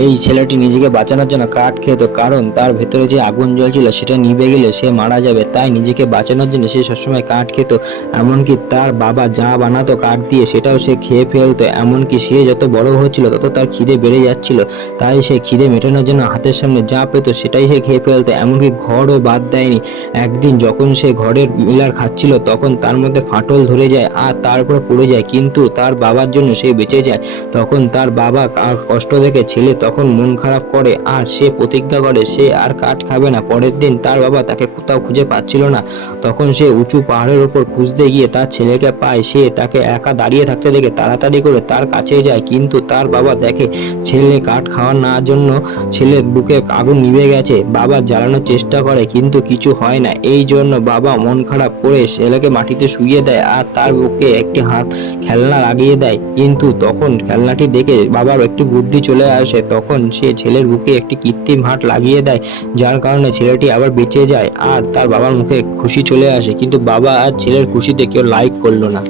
এই ছেলেটি নিজেকে বাঁচানোর জন্য কাঠ খেত, কারণ তার ভেতরে যে আগুন জ্বলছিল সেটা নিভে গেলে সে মারা যাবে। তাই নিজেকে বাঁচানোর জন্য সে সবসময় কাঠ খেত। এমনকি তার বাবা যা বানাতো কাঠ দিয়ে সেটাও সে খেয়ে ফেলতো। এমনকি সে যত বড় হচ্ছিল তত তার খিদে বেড়ে যাচ্ছিল। তাই সে খিদে মেটানোর জন্য হাতের সামনে যা পেত সেটাই সে খেয়ে ফেলতো। এমনকি ঘরও বাদ দেয়নি। একদিন যখন সে ঘরের মিলার খাচ্ছিল তখন তার মধ্যে ফাটল ধরে যায় আর তার উপরে পড়ে যায়, কিন্তু তার বাবার জন্য সে বেঁচে যায়। তখন তার বাবা আর কষ্ট দেখে ছেলে তখন মন খারাপ করে আর সে প্রতিজ্ঞা করে সে আর কাঠ খাবে না। পরের দিন তার বাবা তাকে কোথাও খুঁজে পাচ্ছিল না। তখন সে উঁচু পাহাড়ের উপর খুঁজতে গিয়ে তার ছেলেকে পায়। সে তাকে একা দাঁড়িয়ে থাকতে দেখে তাড়াতাড়ি করে তার কাছে যায়, কিন্তু তার বাবা দেখে ছেলে কাঠ খাওয়ার না জন্য ছেলের বুকে আগুন নিভে গেছে। বাবা জ্বালানোর চেষ্টা করে কিন্তু কিছু হয় না। এই জন্য বাবা মন খারাপ করে ছেলেকে মাটিতে শুইয়ে দেয় আর তার বুকে একটি হাত খেলনা লাগিয়ে দেয়। কিন্তু তখন খেলনাটি দেখে বাবার একটি বুদ্ধি চলে আসে। তখন সে ছেলের বুকে একটি কৃত্রিম হাত লাগিয়ে দেয়, যার কারণে ছেলেটি আবার বেঁচে যায় আর তার বাবার মুখে খুশি চলে আসে। কিন্তু বাবা আর ছেলের খুশিতে কেউ লাইক করলো না।